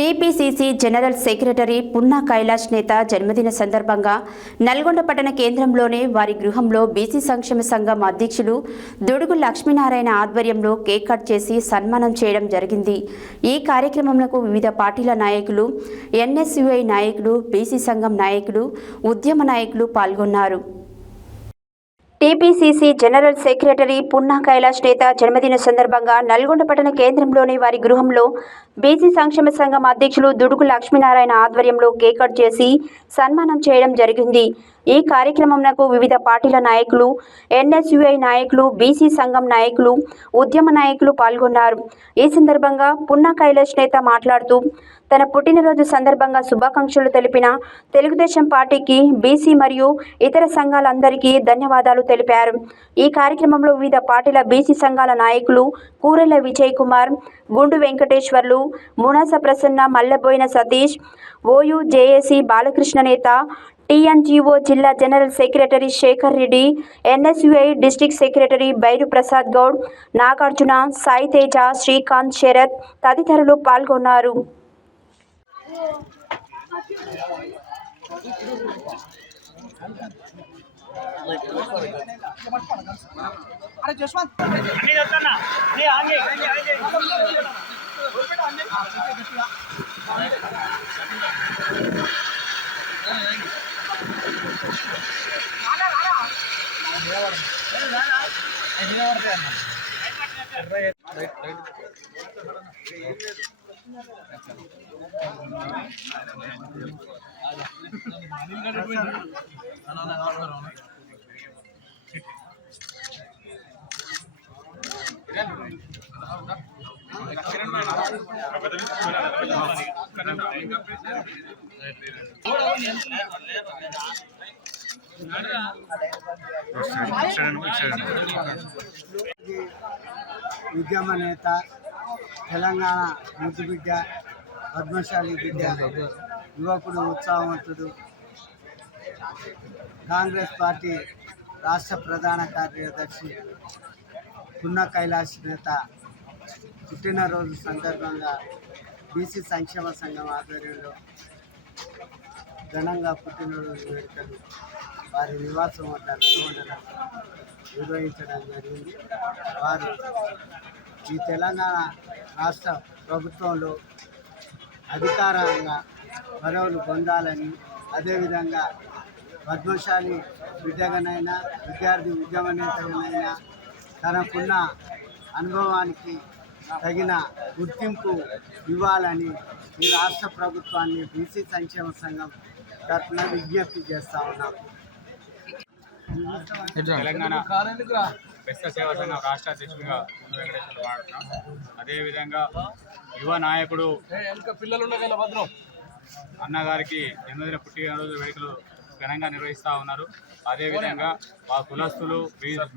TPCC general secretary Punna Kailash Netha జన్మదిన సందర్భంగా నల్గొండ పట్టణ కేంద్రంలోని వారి గృహంలో బీసీ సంక్షేమ సంఘం అధ్యక్షులు దుడుగు లక్ష్మీనారాయణ ఆధ్వర్యంలో కేక్ కట్ చేసి సన్మానం చేయడం జరిగింది. ఈ కార్యక్రమంలో వివిధ పార్టీల నాయకులు ఎన్ఎస్యుఐ నాయకులు బీసీ సంఘం నాయకులు ఉద్యమ నాయకులు పాల్గొన్నారు. TPCC general secretary Punna Kailash Netha జన్మదిన సందర్భంగా నల్గొండ పట్టణ కేంద్రంలోని వారి గృహంలో బీసీ సంక్షేమ సంఘం అధ్యక్షులు దుడుకు లక్ష్మీనారాయణ ఆధ్వర్యంలో కేక్ కట్ చేసి సన్మానం చేయడం జరిగింది. ఈ కార్యక్రమంలో వివిధ పార్టీల నాయకులు ఎన్ఎస్యుఐ నాయకులు బీసీ సంఘం నాయకులు ఉద్యమ నాయకులు పాల్గొన్నారు. ఈ సందర్భంగా పున్నా కైలాష్ నేత మాట్లాడుతూ తన పుట్టినరోజు సందర్భంగా శుభాకాంక్షలు తెలిపిన తెలుగుదేశం పార్టీకి బీసీ మరియు ఇతర సంఘాలందరికీ ధన్యవాదాలు తెలిపారు. ఈ కార్యక్రమంలో వివిధ పార్టీల బీసీ సంఘాల నాయకులు కూరెల విజయ్ కుమార్ గుండు వెంకటేశ్వర్లు మునాస ప్రసన్న మల్లెబోయిన సతీష్ ఓయూ జేఏసీ బాలకృష్ణ నేత టీఎన్జీఓ జిల్లా general secretary Sekhar Reddy NSUI district secretary Bairu Prasad Goud Nagarjuna Sai Teja Srikanth Sarath తదితరులు పాల్గొన్నారు. అరే జస్వంత్ అన్ని చెప్తున్నా. నీ ఆగి రైట్ రైట్ ఉద్యమ నేత తెలంగాణ ముద్దు బిడ్డ పద్మశాలి బిడ్డ యువకుడు ఉత్సాహవంతుడు. కాంగ్రెస్ పార్టీ రాష్ట్ర ప్రధాన కార్యదర్శి పున్న కైలాష్ నేత పుట్టినరోజు సందర్భంగా బీసీ సంక్షేమ సంఘం ఆధ్వర్యంలో ఘనంగా పుట్టినరోజు వేడుకలు వారి నివాసం వద్ద నిర్వహించడం జరిగింది. వారు ఈ తెలంగాణ రాష్ట్ర ప్రభుత్వంలో అధికారంగా పదవులు పొందాలని అదేవిధంగా పద్మశాలి బిడ్డగానైనా విద్యార్థి ఉద్యమ నేతగానైనా తనకున్న అనుభవానికి తగిన గుర్తింపు ఇవ్వాలని ఈ రాష్ట్ర ప్రభుత్వాన్ని బీసీ సంక్షేమ సంఘం తరఫున విజ్ఞప్తి చేస్తా ఉన్నాం. తెలంగాణ బెస్త సేవా సంఘం రాష్ట్ర అధ్యక్షుడిగా వెంకటేశ్వర అదేవిధంగా యువ నాయకుడు. అన్నగారికి జన్మదిన పుట్టినరోజు వేడుకలు ఘనంగా నిర్వహిస్తూ ఉన్నారు. అదేవిధంగా మా కులస్తులు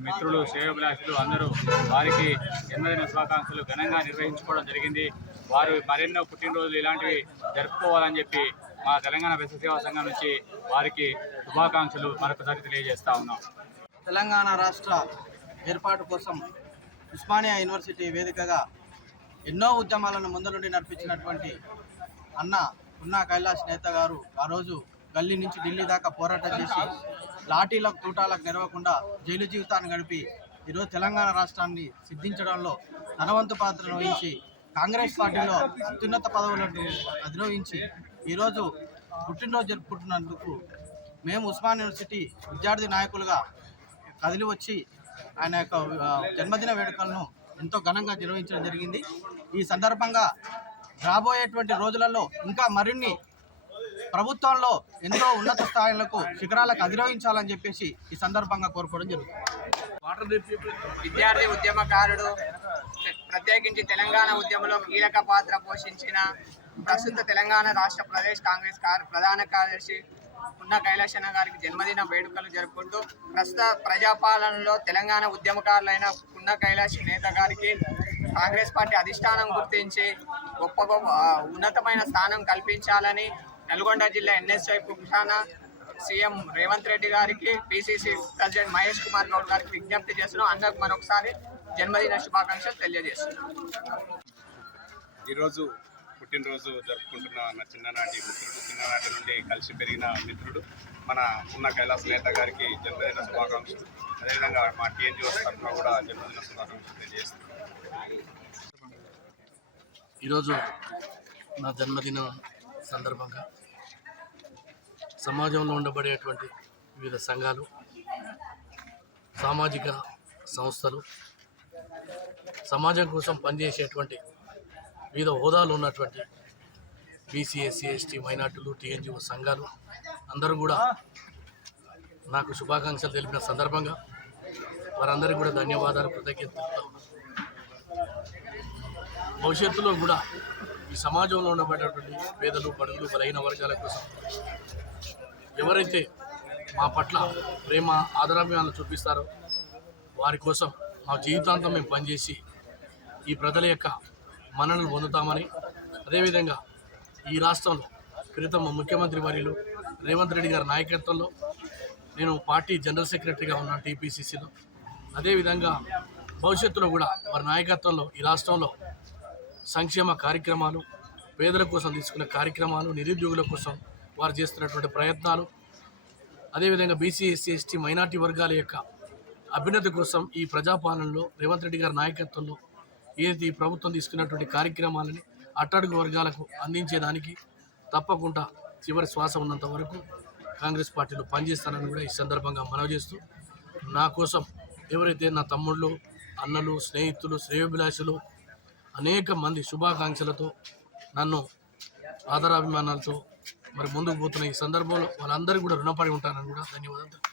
మిత్రులు శ్రేయోభిలాషులు అందరూ వారికి జన్మదిన శుభాకాంక్షలు ఘనంగా నిర్వహించుకోవడం జరిగింది. వారు మరెన్నో పుట్టినరోజులు ఇలాంటివి జరుపుకోవాలని చెప్పి మా తెలంగాణ బెస్త సేవా సంఘం నుంచి వారికి శుభాకాంక్షలు మరొకసారి తెలియజేస్తా ఉన్నాం. తెలంగాణ రాష్ట్ర ఏర్పాటు కోసం ఉస్మానియా యూనివర్సిటీ వేదికగా ఎన్నో ఉద్యమాలను ముందరుండి నడిపించినటువంటి అన్న ఉన్నా కైలాష్ నేత గారు ఆ రోజు గల్లీ నుంచి ఢిల్లీ దాకా పోరాటం చేసి లాఠీలకు తూటాలకు నిలవకుండా జైలు జీవితాన్ని గడిపి ఈరోజు తెలంగాణ రాష్ట్రాన్ని సిద్ధించడంలో ధనవంతు పాత్రను వహించి కాంగ్రెస్ పార్టీలో అత్యున్నత పదవులను అధిరోహించి ఈరోజు పుట్టినరోజు జరుపుకుంటున్నందుకు మేము ఉస్మాన్ యూనివర్సిటీ విద్యార్థి నాయకులుగా కదిలి వచ్చి ఆయన యొక్క జన్మదిన వేడుకలను ఎంతో ఘనంగా నిర్వహించడం జరిగింది. ఈ సందర్భంగా రాబోయేటువంటి రోజులలో ఇంకా మరిన్ని ప్రభుత్వంలో ఎంతో ఉన్నత స్థాయిలకు శిఖరాలకు అధిరోహించాలని చెప్పేసి ఈ సందర్భంగా కోరుకోవడం జరుగుతుంది. విద్యార్థి ఉద్యమకారుడు ప్రత్యేకించి తెలంగాణ ఉద్యమంలో కీలక పాత్ర పోషించిన ప్రస్తుత తెలంగాణ రాష్ట్ర ప్రదేశ్ కాంగ్రెస్ కార్- ప్రధాన కార్యదర్శి ఉన్న కైలాసన్న గారికి జన్మదిన వేడుకలు జరుపుకుంటూ ప్రస్తుత ప్రజాపాలనలో తెలంగాణ ఉద్యమకారులైన ఉన్న కైలాస నేత గారికి కాంగ్రెస్ పార్టీ అధిష్టానం గుర్తించి గొప్ప గొప్ప ఉన్నతమైన స్థానం కల్పించాలని నల్గొండ జిల్లా ఎన్ఎస్ఐ పుక్షాన సీఎం రేవంత్ రెడ్డి గారికి పిసిసి ప్రెసిడెంట్ మహేష్ కుమార్ గౌడ్ గారికి విజ్ఞప్తి చేస్తున్నాం. అందరికి మరొకసారి జన్మదిన శుభాకాంక్షలు తెలియజేస్తున్నాం. ఈరోజు పుట్టినరోజు జరుపుకుంటున్న నా చిన్ననాటి మిత్రుడు చిన్ననాటి నుండి కలిసి పెరిగిన మిత్రుడు మన ఉన్న కైలాస్ నేత గారికి జన్మదిన శుభాకాంక్షలు. అదేవిధంగా మా టీఎన్జీ తరఫున కూడా జన్మదిన శుభాకాంక్షలు తెలియజేస్తున్నాం ఈరోజు నా జన్మదినం సందర్భంగా సమాజంలో ఉండబడేటువంటి వివిధ సంఘాలు సామాజిక సంస్థలు సమాజం కోసం పనిచేసేటువంటి వివిధ హోదాలు ఉన్నటువంటి బీసీ ఎస్సీ ఎస్టీ మైనార్టీలు టీఎన్జిఓ సంఘాలు అందరూ కూడా నాకు శుభాకాంక్షలు తెలిపిన సందర్భంగా వారందరికీ కూడా ధన్యవాదాలు కృతజ్ఞతలు. భవిష్యత్తులో కూడా ఈ సమాజంలో ఉండబడేటువంటి పేదలు పనులు బలహీన వర్గాల కోసం ఎవరైతే మా పట్ల ప్రేమ ఆదరాభిమానాలు చూపిస్తారో వారి కోసం మా జీవితాంతం మేము పనిచేసి ఈ ప్రజల యొక్క మన్ననలు పొందుతామని అదేవిధంగా ఈ రాష్ట్రంలో క్రితం ముఖ్యమంత్రి వర్యులు రేవంత్ రెడ్డి గారి నాయకత్వంలో నేను పార్టీ జనరల్ సెక్రటరీగా ఉన్నాను టీపీసీసీలో అదేవిధంగా భవిష్యత్తులో కూడా వారి నాయకత్వంలో ఈ రాష్ట్రంలో సంక్షేమ కార్యక్రమాలు పేదల కోసం తీసుకున్న కార్యక్రమాలు నిరుద్యోగుల కోసం వారు చేస్తున్నటువంటి ప్రయత్నాలు అదేవిధంగా బీసీ ఎస్సీ ఎస్టీ మైనార్టీ వర్గాల యొక్క అభ్యున్నతి కోసం ఈ ప్రజాపాలనలో రేవంత్ రెడ్డి గారి నాయకత్వంలో ఏది ప్రభుత్వం తీసుకున్నటువంటి కార్యక్రమాలని అట్టడుగు వర్గాలకు అందించేదానికి తప్పకుండా చివరి శ్వాస ఉన్నంత వరకు కాంగ్రెస్ పార్టీలో పనిచేస్తానని కూడా ఈ సందర్భంగా మనవి చేస్తూ నా కోసం ఎవరైతే నా తమ్ముళ్ళు అన్నలు స్నేహితులు శ్రేయోభిలాషులు అనేక మంది శుభాకాంక్షలతో నన్ను ఆదరాభిమానాలతో మరి ముందుకు పోతున్న ఈ సందర్భంలో వాళ్ళందరూ కూడా రుణపడి ఉంటానని కూడా ధన్యవాదాలు